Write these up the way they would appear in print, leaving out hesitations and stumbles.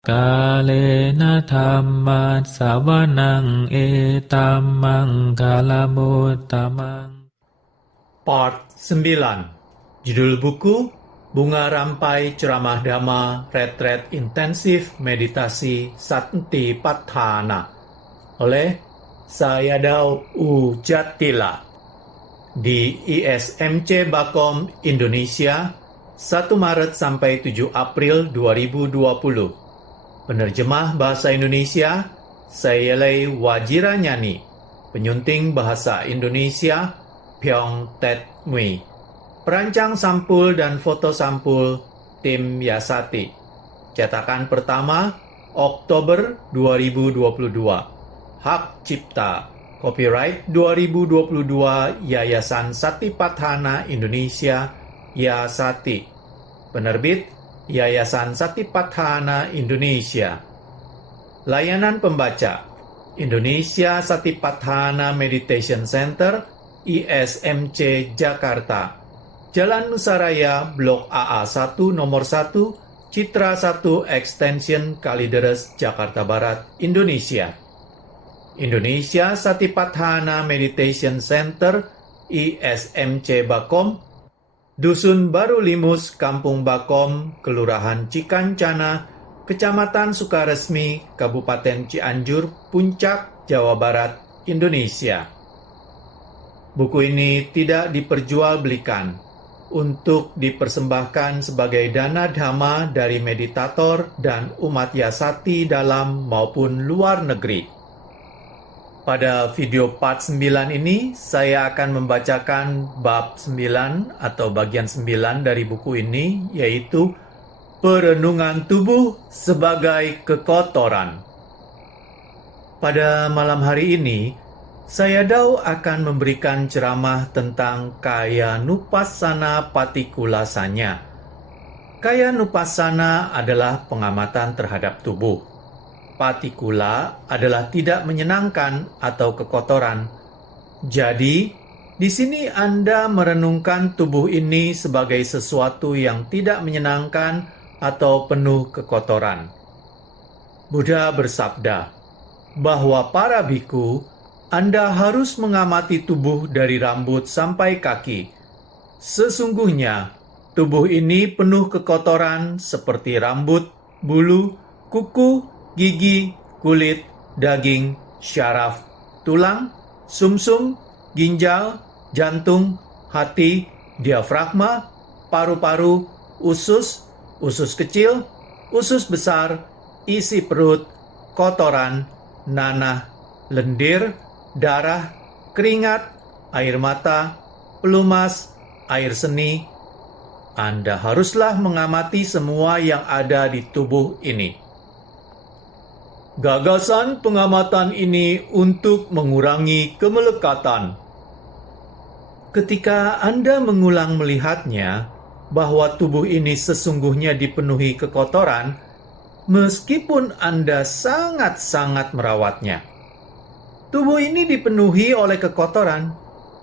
Kalena dhammat sawanang etamang kalamutamang. Part 9. Judul buku Bunga Rampai Ceramah Dhamma Retret Intensif Meditasi Satipatthana oleh Sayadaw U. Jatila di ISMC Bakom, Indonesia 1 Maret sampai 7 April 2020. Penerjemah Bahasa Indonesia Sayalay Wajiranyani. Penyunting Bahasa Indonesia Pyong Tet Mui. Perancang sampul dan foto sampul Tim Yasati. Cetakan pertama Oktober 2022. Hak cipta Copyright 2022 Yayasan Satipatthana Indonesia Yasati. Penerbit Yayasan Satipatthana Indonesia. Layanan pembaca Indonesia Satipatthana Meditation Center ISMC Jakarta, Jalan Nusaraya, Blok AA1 Nomor 1, Citra 1 Extension Kalideres, Jakarta Barat, Indonesia. Indonesia Satipatthana Meditation Center ISMC Bakom, Dusun Baru Limus, Kampung Bakom, Kelurahan Cikancana, Kecamatan Sukaresmi, Kabupaten Cianjur, Puncak, Jawa Barat, Indonesia. Buku ini tidak diperjualbelikan untuk dipersembahkan sebagai dana dhamma dari meditator dan umat Yasati dalam maupun luar negeri. Pada video part 9 ini, saya akan membacakan bab 9 atau bagian 9 dari buku ini, yaitu Perenungan Tubuh sebagai Kekotoran. Pada malam hari ini, Sayadaw akan memberikan ceramah tentang Kaya Nupassana Patikulasanya. Kaya Nupassana adalah pengamatan terhadap tubuh. Patikula adalah tidak menyenangkan atau kekotoran. Jadi, di sini Anda merenungkan tubuh ini sebagai sesuatu yang tidak menyenangkan atau penuh kekotoran. Buddha bersabda bahwa para biku, Anda harus mengamati tubuh dari rambut sampai kaki. Sesungguhnya, tubuh ini penuh kekotoran seperti rambut, bulu, kuku, gigi, kulit, daging, syaraf, tulang, sumsum, ginjal, jantung, hati, diafragma, paru-paru, usus, usus kecil, usus besar, isi perut, kotoran, nanah, lendir, darah, keringat, air mata, pelumas, air seni. Anda haruslah mengamati semua yang ada di tubuh ini. Gagasan pengamatan ini untuk mengurangi kemelekatan. Ketika Anda mengulang melihatnya, bahwa tubuh ini sesungguhnya dipenuhi kekotoran, meskipun Anda sangat-sangat merawatnya. Tubuh ini dipenuhi oleh kekotoran,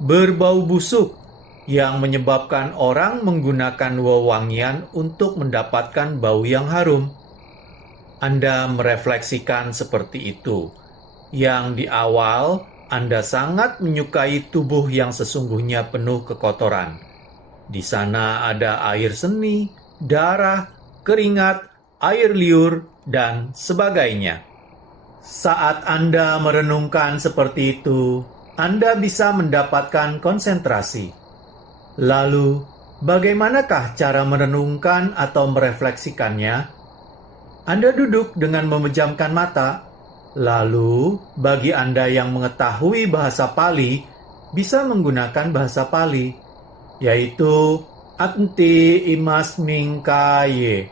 berbau busuk, yang menyebabkan orang menggunakan wewangian untuk mendapatkan bau yang harum. Anda merefleksikan seperti itu, yang di awal Anda sangat menyukai tubuh yang sesungguhnya penuh kekotoran. Di sana ada air seni, darah, keringat, air liur, dan sebagainya. Saat Anda merenungkan seperti itu, Anda bisa mendapatkan konsentrasi. Lalu, bagaimanakah cara merenungkan atau merefleksikannya? Anda duduk dengan memejamkan mata. Lalu, bagi Anda yang mengetahui bahasa Pali, bisa menggunakan bahasa Pali, yaitu Anti imasmingkaye,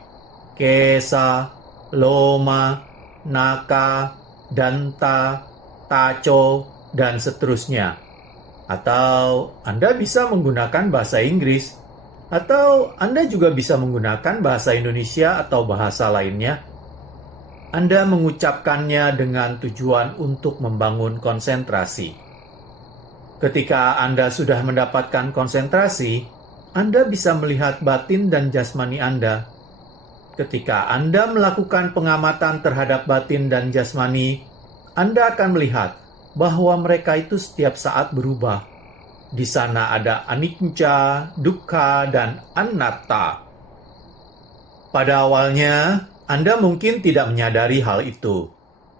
kesa, loma, naka, danta, taco, dan seterusnya. Atau Anda bisa menggunakan bahasa Inggris, atau Anda juga bisa menggunakan bahasa Indonesia atau bahasa lainnya. Anda mengucapkannya dengan tujuan untuk membangun konsentrasi. Ketika Anda sudah mendapatkan konsentrasi, Anda bisa melihat batin dan jasmani Anda. Ketika Anda melakukan pengamatan terhadap batin dan jasmani, Anda akan melihat bahwa mereka itu setiap saat berubah. Di sana ada anicca, dukkha, dan anatta. Pada awalnya, Anda mungkin tidak menyadari hal itu,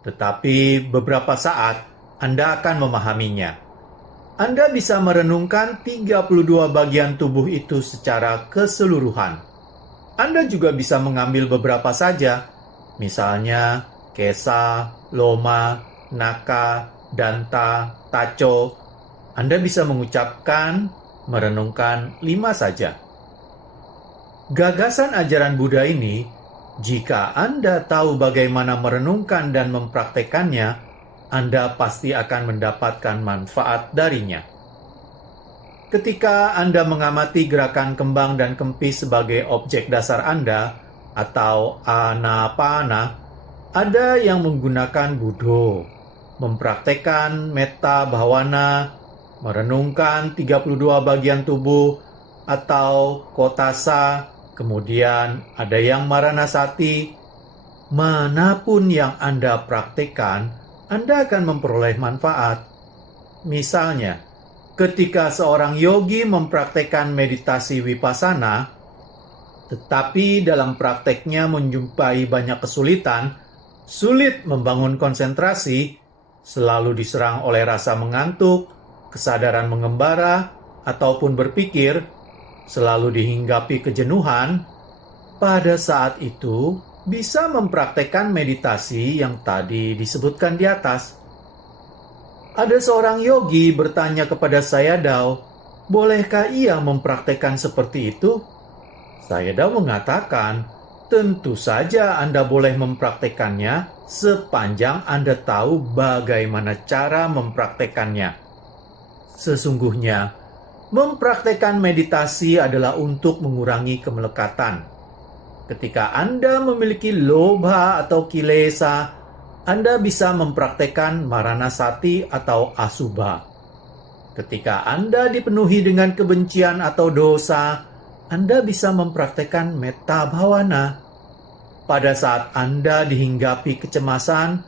tetapi beberapa saat Anda akan memahaminya. Anda bisa merenungkan 32 bagian tubuh itu secara keseluruhan. Anda juga bisa mengambil beberapa saja, misalnya kesa, loma, naka, danta, taco. Anda bisa mengucapkan, merenungkan 5 saja. Gagasan ajaran Buddha ini, jika Anda tahu bagaimana merenungkan dan mempraktekannya, Anda pasti akan mendapatkan manfaat darinya. Ketika Anda mengamati gerakan kembang dan kempis sebagai objek dasar Anda, atau anapana, ada yang menggunakan budo, mempraktekkan metta bhavana, merenungkan 32 bagian tubuh, atau kotasa, kemudian ada yang maranasati. Manapun yang Anda praktekkan, Anda akan memperoleh manfaat. Misalnya, ketika seorang yogi mempraktekkan meditasi vipassana, tetapi dalam prakteknya menjumpai banyak kesulitan, sulit membangun konsentrasi, selalu diserang oleh rasa mengantuk, kesadaran mengembara, ataupun berpikir, selalu dihinggapi kejenuhan, pada saat itu bisa mempraktekkan meditasi yang tadi disebutkan di atas. Ada seorang yogi bertanya kepada Sayadaw, bolehkah ia mempraktekkan seperti itu? Sayadaw mengatakan, tentu saja Anda boleh mempraktekannya sepanjang Anda tahu bagaimana cara mempraktekannya. Sesungguhnya, mempraktekkan meditasi adalah untuk mengurangi kemelekatan. Ketika Anda memiliki lobha atau kilesa, Anda bisa mempraktekkan maranasati atau asubha. Ketika Anda dipenuhi dengan kebencian atau dosa, Anda bisa mempraktekkan metta bhavana. Pada saat Anda dihinggapi kecemasan,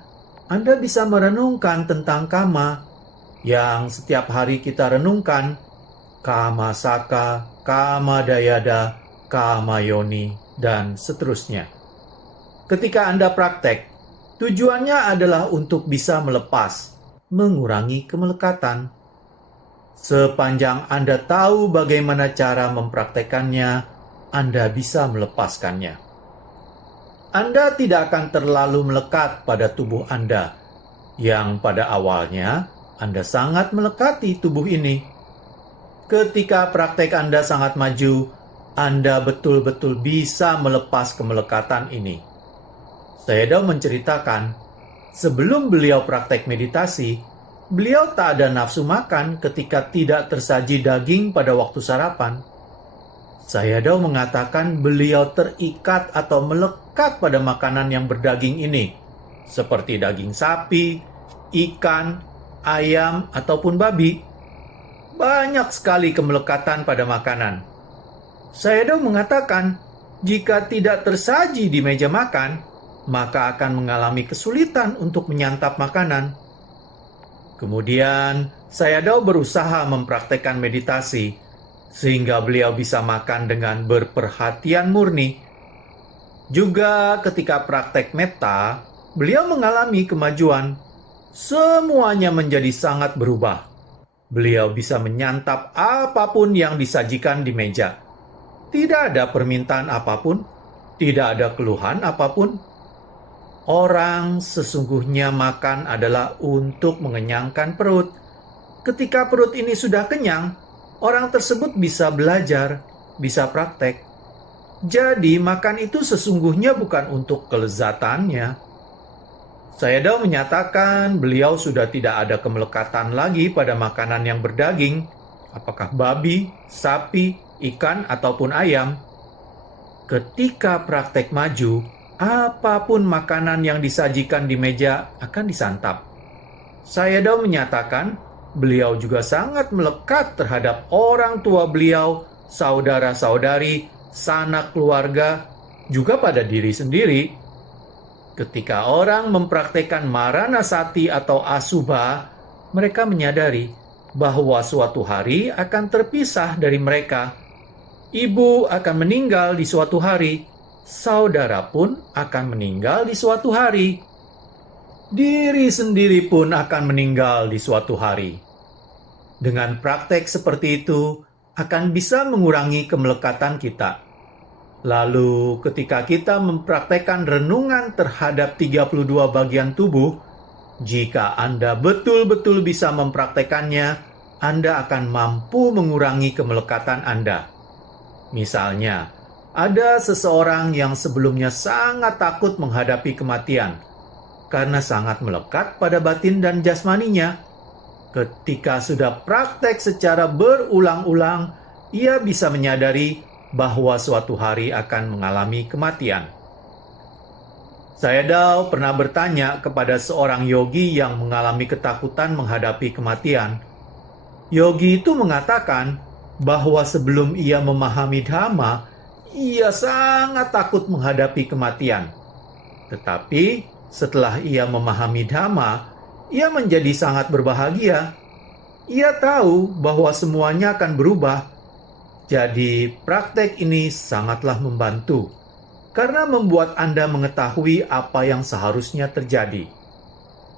Anda bisa merenungkan tentang kama, yang setiap hari kita renungkan, kama saka, kama dayada, kama yoni, dan seterusnya. Ketika Anda praktek, tujuannya adalah untuk bisa melepas, mengurangi kemelekatan. Sepanjang Anda tahu bagaimana cara mempraktekannya, Anda bisa melepaskannya. Anda tidak akan terlalu melekat pada tubuh Anda, yang pada awalnya Anda sangat melekati tubuh ini. Ketika praktek Anda sangat maju, Anda betul-betul bisa melepas kemelekatan ini. Sayadaw menceritakan, sebelum beliau praktek meditasi, beliau tak ada nafsu makan ketika tidak tersaji daging pada waktu sarapan. Sayadaw mengatakan beliau terikat atau melekat pada makanan yang berdaging ini, seperti daging sapi, ikan, ayam, ataupun babi. Banyak sekali kemelekatan pada makanan. Sayadaw mengatakan, jika tidak tersaji di meja makan, maka akan mengalami kesulitan untuk menyantap makanan. Kemudian, Sayadaw berusaha mempraktekkan meditasi, sehingga beliau bisa makan dengan berperhatian murni. Juga ketika praktek metta, beliau mengalami kemajuan. Semuanya menjadi sangat berubah. Beliau bisa menyantap apapun yang disajikan di meja. Tidak ada permintaan apapun, tidak ada keluhan apapun. Orang sesungguhnya makan adalah untuk mengenyangkan perut. Ketika perut ini sudah kenyang, orang tersebut bisa belajar, bisa praktek. Jadi makan itu sesungguhnya bukan untuk kelezatannya. Sayadaw menyatakan beliau sudah tidak ada kemelekatan lagi pada makanan yang berdaging, apakah babi, sapi, ikan, ataupun ayam. Ketika praktek maju, apapun makanan yang disajikan di meja akan disantap. Sayadaw menyatakan beliau juga sangat melekat terhadap orang tua beliau, saudara-saudari, sanak keluarga, juga pada diri sendiri. Ketika orang mempraktekkan Maranasati atau Asubha, mereka menyadari bahwa suatu hari akan terpisah dari mereka. Ibu akan meninggal di suatu hari, saudara pun akan meninggal di suatu hari. Diri sendiri pun akan meninggal di suatu hari. Dengan praktek seperti itu, akan bisa mengurangi kemelekatan kita. Lalu ketika kita mempraktekkan renungan terhadap 32 bagian tubuh, jika Anda betul-betul bisa mempraktekannya, Anda akan mampu mengurangi kemelekatan Anda. Misalnya, ada seseorang yang sebelumnya sangat takut menghadapi kematian karena sangat melekat pada batin dan jasmaninya. Ketika sudah praktek secara berulang-ulang, ia bisa menyadari bahwa suatu hari akan mengalami kematian. Sayadaw pernah bertanya kepada seorang yogi yang mengalami ketakutan menghadapi kematian. Yogi itu mengatakan bahwa sebelum ia memahami Dhamma, ia sangat takut menghadapi kematian. Tetapi setelah ia memahami Dhamma, ia menjadi sangat berbahagia. Ia tahu bahwa semuanya akan berubah. Jadi, praktek ini sangatlah membantu karena membuat Anda mengetahui apa yang seharusnya terjadi.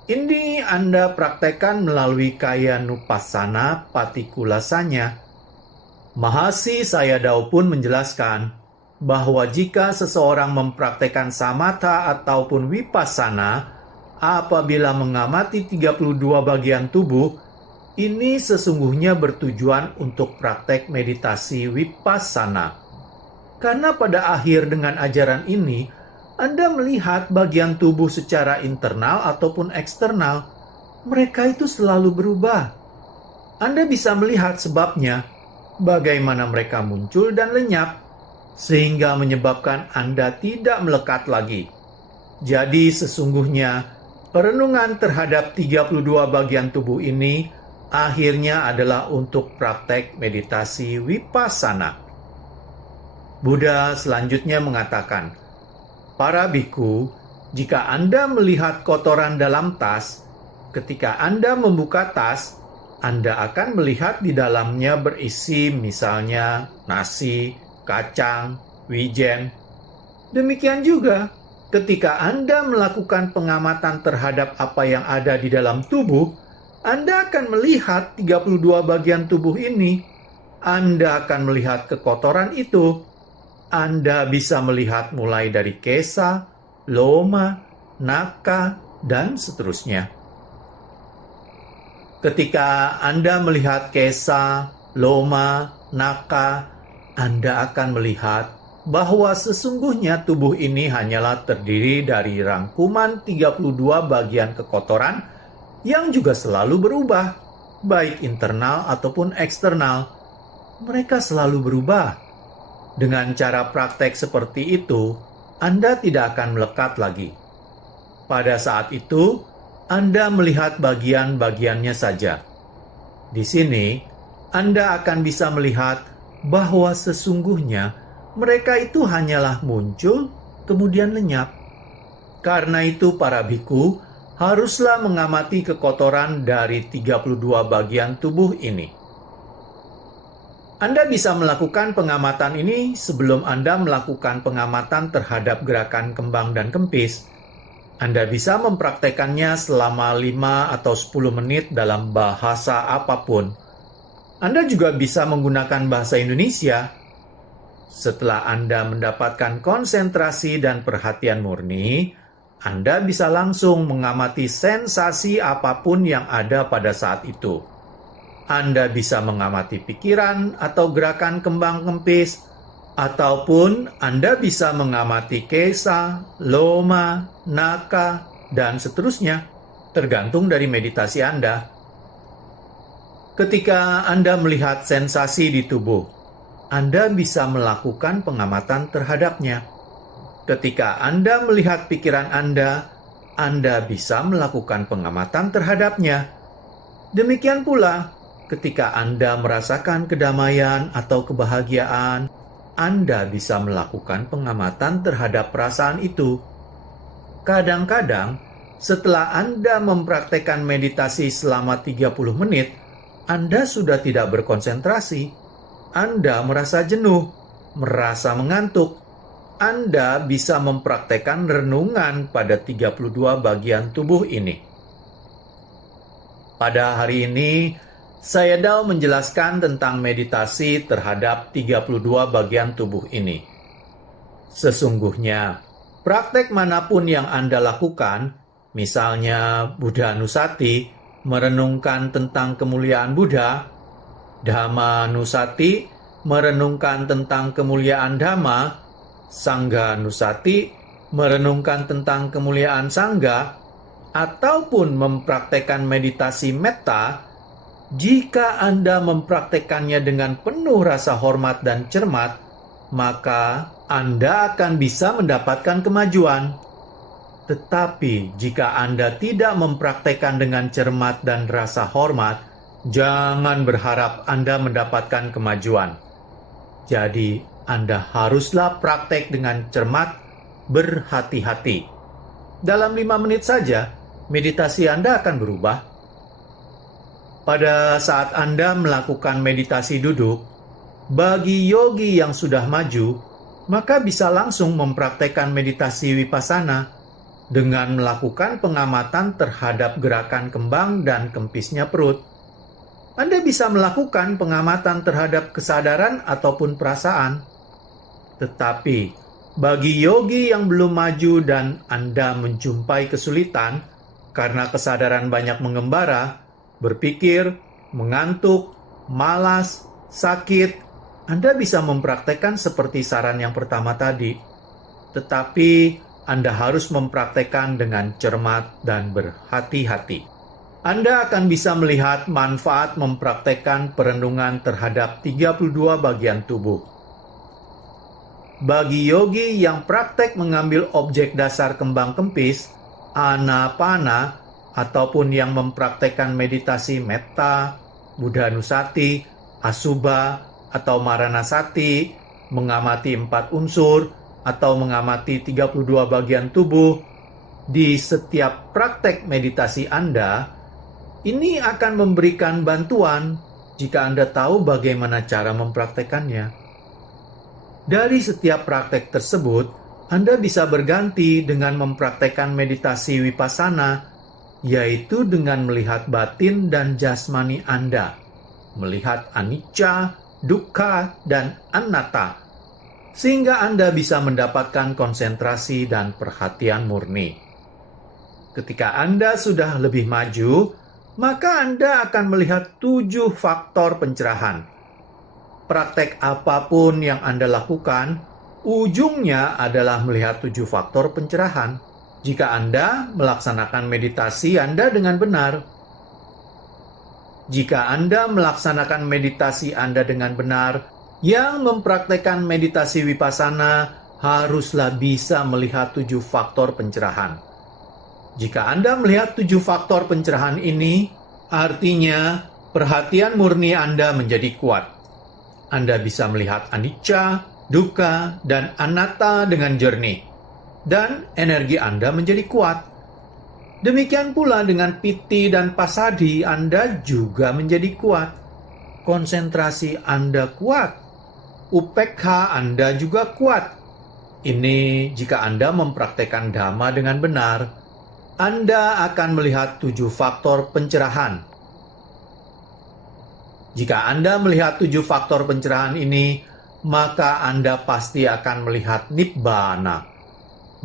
Ini Anda praktekkan melalui kaya nupassana patikulasanya. Mahasi Sayadaw pun menjelaskan bahwa jika seseorang mempraktekkan samatha ataupun vipassana apabila mengamati 32 bagian tubuh, ini sesungguhnya bertujuan untuk praktek meditasi vipassana. Karena pada akhir dengan ajaran ini, Anda melihat bagian tubuh secara internal ataupun eksternal. Mereka itu selalu berubah. Anda bisa melihat sebabnya, bagaimana mereka muncul dan lenyap, sehingga menyebabkan Anda tidak melekat lagi. Jadi sesungguhnya, perenungan terhadap 32 bagian tubuh ini akhirnya adalah untuk praktek meditasi vipassana. Buddha selanjutnya mengatakan, para biku, jika Anda melihat kotoran dalam tas, ketika Anda membuka tas, Anda akan melihat di dalamnya berisi misalnya nasi, kacang, wijen. Demikian juga, ketika Anda melakukan pengamatan terhadap apa yang ada di dalam tubuh, Anda akan melihat 32 bagian tubuh ini. Anda akan melihat kekotoran itu. Anda bisa melihat mulai dari kesa, loma, naka, dan seterusnya. Ketika Anda melihat kesa, loma, naka, Anda akan melihat bahwa sesungguhnya tubuh ini hanyalah terdiri dari rangkuman 32 bagian kekotoran yang juga selalu berubah, baik internal ataupun eksternal. Mereka selalu berubah. Dengan cara praktek seperti itu, Anda tidak akan melekat lagi. Pada saat itu, Anda melihat bagian-bagiannya saja. Di sini, Anda akan bisa melihat bahwa sesungguhnya mereka itu hanyalah muncul, kemudian lenyap. Karena itu para biku haruslah mengamati kekotoran dari 32 bagian tubuh ini. Anda bisa melakukan pengamatan ini sebelum Anda melakukan pengamatan terhadap gerakan kembang dan kempis. Anda bisa mempraktekannya selama 5 atau 10 menit dalam bahasa apapun. Anda juga bisa menggunakan bahasa Indonesia. Setelah Anda mendapatkan konsentrasi dan perhatian murni, Anda bisa langsung mengamati sensasi apapun yang ada pada saat itu. Anda bisa mengamati pikiran atau gerakan kembang kempis, ataupun Anda bisa mengamati kesa, loma, naka, dan seterusnya, tergantung dari meditasi Anda. Ketika Anda melihat sensasi di tubuh, Anda bisa melakukan pengamatan terhadapnya. Ketika Anda melihat pikiran Anda bisa melakukan pengamatan terhadapnya. Demikian pula, ketika Anda merasakan kedamaian atau kebahagiaan, Anda bisa melakukan pengamatan terhadap perasaan itu. Kadang-kadang, setelah Anda mempraktekkan meditasi selama 30 menit, Anda sudah tidak berkonsentrasi. Anda merasa jenuh, merasa mengantuk. Anda bisa mempraktekkan renungan pada 32 bagian tubuh ini. Pada hari ini, saya Dao menjelaskan tentang meditasi terhadap 32 bagian tubuh ini. Sesungguhnya, praktek manapun yang Anda lakukan, misalnya Buddha Nusati, merenungkan tentang kemuliaan Buddha, Dhamma Nusati, merenungkan tentang kemuliaan Dhamma, Sangha Nusati, merenungkan tentang kemuliaan Sangha, ataupun mempraktekkan meditasi metta, jika Anda mempraktekannya dengan penuh rasa hormat dan cermat, maka Anda akan bisa mendapatkan kemajuan. Tetapi jika Anda tidak mempraktekkan dengan cermat dan rasa hormat, jangan berharap Anda mendapatkan kemajuan. Jadi, Anda haruslah praktek dengan cermat, berhati-hati. Dalam 5 menit saja, meditasi Anda akan berubah. Pada saat Anda melakukan meditasi duduk, bagi yogi yang sudah maju, maka bisa langsung mempraktekkan meditasi vipassana dengan melakukan pengamatan terhadap gerakan kembang dan kempisnya perut. Anda bisa melakukan pengamatan terhadap kesadaran ataupun perasaan. Tetapi, bagi yogi yang belum maju dan Anda menjumpai kesulitan karena kesadaran banyak mengembara, berpikir, mengantuk, malas, sakit, Anda bisa mempraktekkan seperti saran yang pertama tadi. Tetapi, Anda harus mempraktekkan dengan cermat dan berhati-hati. Anda akan bisa melihat manfaat mempraktekkan perenungan terhadap 32 bagian tubuh. Bagi yogi yang praktek mengambil objek dasar kembang kempis, anapana, ataupun yang mempraktekkan meditasi metta, Buddha Nusati, Asubha, atau Maranasati, mengamati 4 unsur, atau mengamati 32 bagian tubuh, di setiap praktek meditasi Anda, ini akan memberikan bantuan jika Anda tahu bagaimana cara mempraktekannya. Dari setiap praktek tersebut, Anda bisa berganti dengan mempraktekkan meditasi vipassana, yaitu dengan melihat batin dan jasmani Anda, melihat anicca, dukkha, dan anatta, sehingga Anda bisa mendapatkan konsentrasi dan perhatian murni. Ketika Anda sudah lebih maju, maka Anda akan melihat 7 faktor pencerahan. Praktek apapun yang Anda lakukan, ujungnya adalah melihat 7 faktor pencerahan. Jika Anda melaksanakan meditasi Anda dengan benar. Jika Anda melaksanakan meditasi Anda dengan benar, yang mempraktekkan meditasi vipassana haruslah bisa melihat 7 faktor pencerahan. Jika Anda melihat 7 faktor pencerahan ini, artinya perhatian murni Anda menjadi kuat. Anda bisa melihat anicca, dukkha, dan anatta dengan jernih. Dan energi Anda menjadi kuat. Demikian pula dengan piti dan pasadi Anda juga menjadi kuat. Konsentrasi Anda kuat. Upekha Anda juga kuat. Ini jika Anda mempraktekkan Dhamma dengan benar. Anda akan melihat 7 faktor pencerahan. Jika Anda melihat 7 faktor pencerahan ini, maka Anda pasti akan melihat Nibbana.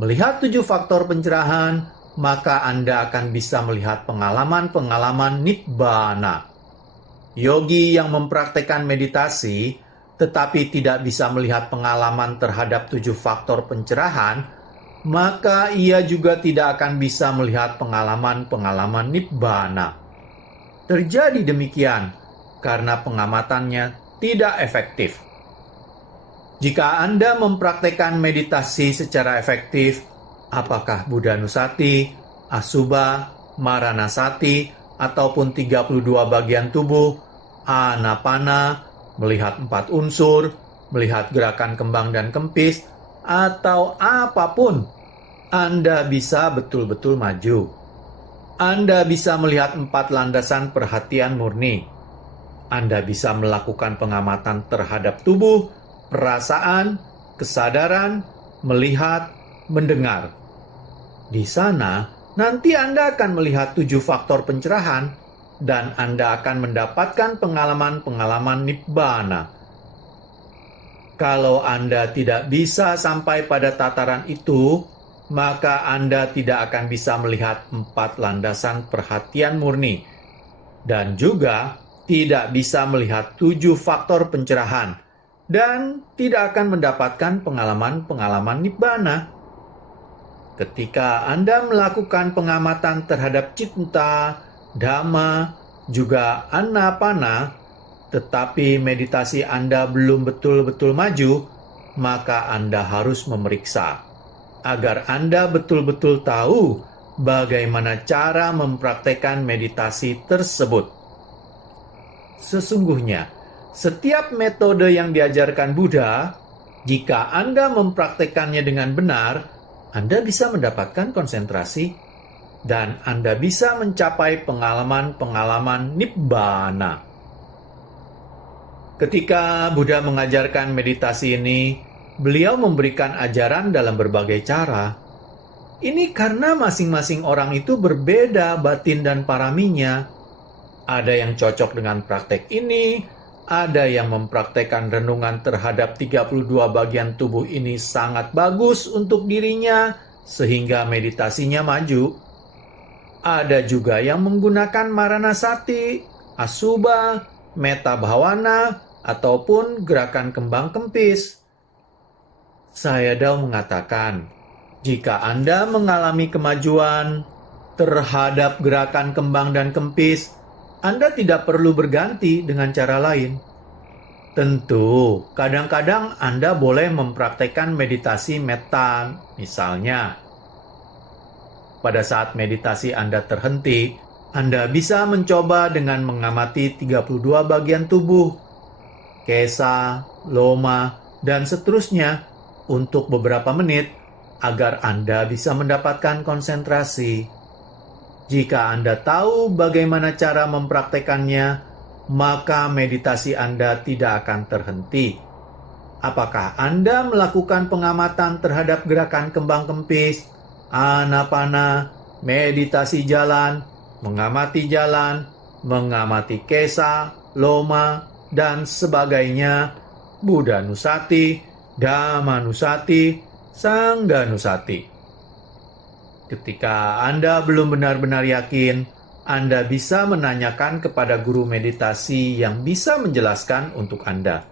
Melihat 7 faktor pencerahan, maka Anda akan bisa melihat pengalaman-pengalaman Nibbana. Yogi yang mempraktekkan meditasi, tetapi tidak bisa melihat pengalaman terhadap 7 faktor pencerahan, maka ia juga tidak akan bisa melihat pengalaman-pengalaman Nibbana. Terjadi demikian karena pengamatannya tidak efektif. Jika Anda mempraktekkan meditasi secara efektif, apakah Buddha Nusati, Asubha, Maranasati, ataupun 32 bagian tubuh, Anapana, melihat 4 unsur, melihat gerakan kembang dan kempis, atau apapun, Anda bisa betul-betul maju. Anda bisa melihat 4 landasan perhatian murni. Anda bisa melakukan pengamatan terhadap tubuh, perasaan, kesadaran, melihat, mendengar. Di sana, nanti Anda akan melihat 7 faktor pencerahan, dan Anda akan mendapatkan pengalaman-pengalaman nibbana. Kalau Anda tidak bisa sampai pada tataran itu, maka Anda tidak akan bisa melihat 4 landasan perhatian murni, dan juga tidak bisa melihat 7 faktor pencerahan, dan tidak akan mendapatkan pengalaman-pengalaman nibbana. Ketika Anda melakukan pengamatan terhadap cinta, dhamma, juga anapana, tetapi meditasi Anda belum betul-betul maju, maka Anda harus memeriksa agar Anda betul-betul tahu bagaimana cara mempraktekkan meditasi tersebut. Sesungguhnya, setiap metode yang diajarkan Buddha, jika Anda mempraktekannya dengan benar, Anda bisa mendapatkan konsentrasi dan Anda bisa mencapai pengalaman-pengalaman nibbana. Ketika Buddha mengajarkan meditasi ini, beliau memberikan ajaran dalam berbagai cara. Ini karena masing-masing orang itu berbeda batin dan paraminya. Ada yang cocok dengan praktek ini, ada yang mempraktekkan renungan terhadap 32 bagian tubuh ini sangat bagus untuk dirinya, sehingga meditasinya maju. Ada juga yang menggunakan maranasati, asubha, metta bhavana, ataupun gerakan kembang kempis. Sayadaw mengatakan, jika Anda mengalami kemajuan terhadap gerakan kembang dan kempis, Anda tidak perlu berganti dengan cara lain. Tentu, kadang-kadang Anda boleh mempraktekkan meditasi metta, misalnya. Pada saat meditasi Anda terhenti, Anda bisa mencoba dengan mengamati 32 bagian tubuh, kesa, loma, dan seterusnya untuk beberapa menit agar Anda bisa mendapatkan konsentrasi. Jika Anda tahu bagaimana cara mempraktekannya, maka meditasi Anda tidak akan terhenti. Apakah Anda melakukan pengamatan terhadap gerakan kembang kempis, anapana, meditasi jalan, mengamati kesa, loma, dan sebagainya, Buddha Nusati, Dhamma Nusati, Sangha Nusati. Ketika Anda belum benar-benar yakin, Anda bisa menanyakan kepada guru meditasi yang bisa menjelaskan untuk Anda.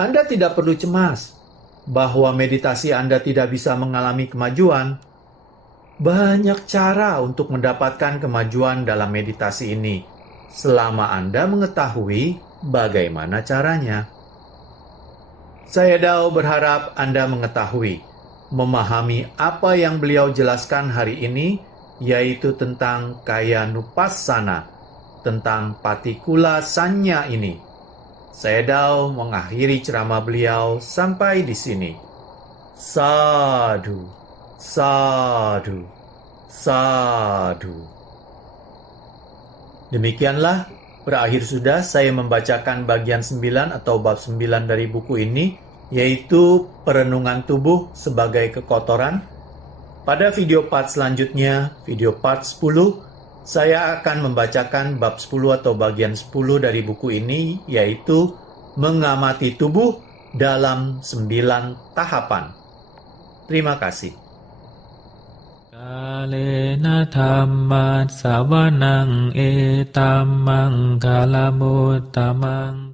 Anda tidak perlu cemas bahwa meditasi Anda tidak bisa mengalami kemajuan. Banyak cara untuk mendapatkan kemajuan dalam meditasi ini, selama Anda mengetahui bagaimana caranya. Sayadaw berharap Anda mengetahui, memahami apa yang beliau jelaskan hari ini, yaitu tentang kaya nupassana, tentang patikula sanya ini. Sayadaw mengakhiri ceramah beliau sampai di sini. Sadhu, sadhu, sadhu. Demikianlah berakhir sudah saya membacakan bagian 9 atau bab 9 dari buku ini, yaitu perenungan tubuh sebagai kekotoran. Pada video part selanjutnya, video part 10, saya akan membacakan bab 10 atau bagian 10 dari buku ini, yaitu mengamati tubuh dalam 9 tahapan. Terima kasih. Kalena dhammat savanang etammang kalamutamang